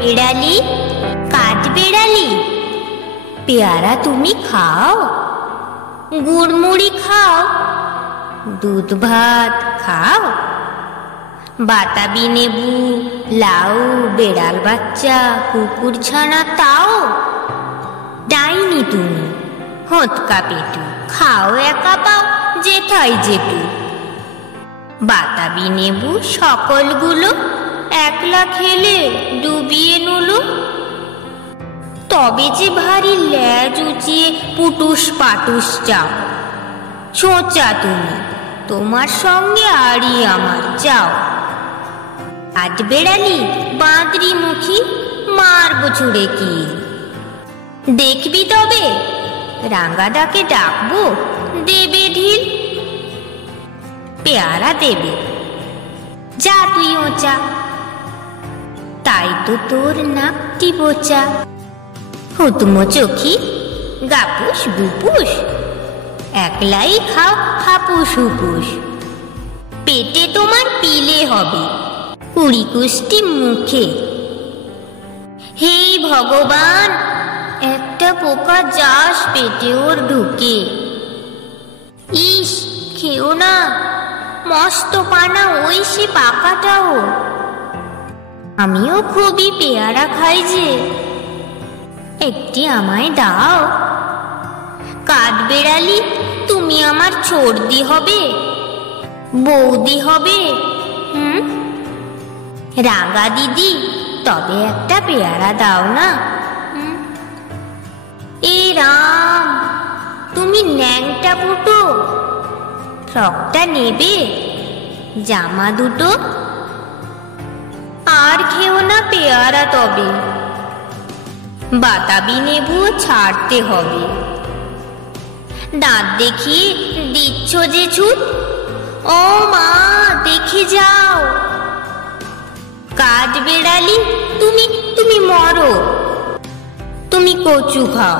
বেড়ালি, কাঠ বেড়ালি, পেয়ারা তুমি খাও, গুড়মুড়ি খাও, দুধ ভাত খাও, বাতাবি নেবু, লাউ, বেড়াল বাচ্চা, কুকুর ছানা তাও। ডাইনি তুমি, হোঁতকা পেটু, খাও একা পাও যেথাই যেটু। বাতাবি নেবু সকলগুলো একলা খেলে ডুবিয়ে নুলো। তবে যে ভারী ল্যাজ উঁচিয়ে পুটুস পাটুস চাও। ছোঁচা তুমি, তোমার সঙ্গে আড়ি আমার যাও। কাঠ বেড়ালি, বাঁদরি মুখী, মারবো ছুঁড়ে কি। দেখবি তবে রাঙ্গাদাকে ডাকবো, দেবে ঢিল। পেয়ারা দেবে, যা তুই ওচা, তাই তো তোর নাকটি বোচা। হুতুমো চোখি, গাপুস গুপুস, একলাই খাও হাপুস হুপুস। পেটে তোমার পিলে হবে, কুড়ি কুষ্টি মুখে। হে ভগবান, একটা পোকা যাস পেটে ওর ঢুকে। ইস, খেও না, মস্ত পানা ওই সে পাকাটাও। আমিও খুবই পেয়ারা খাই যে, একটি আমায় দাও। কাঠ বেড়ালি, তুমি আমার চর্দি হবে, বৌদি হবে। রাঙা দিদি, তবে একটা পেয়ারা দাও না। এ রাম, তুমি ন্যাংটা ফুটো, ফ্রকটা নেবে, জামা দুটো। আর খেও না পেয়ারা তবে, বাতাবি নেবু ছাড়তে হবে। দাঁত দেখিয়ে দিচ্ছ যে ছুট, ও মা দেখে যাও। কাঠ বেড়ালি, তুমি তুমি মরো, তুমি কচু খাও।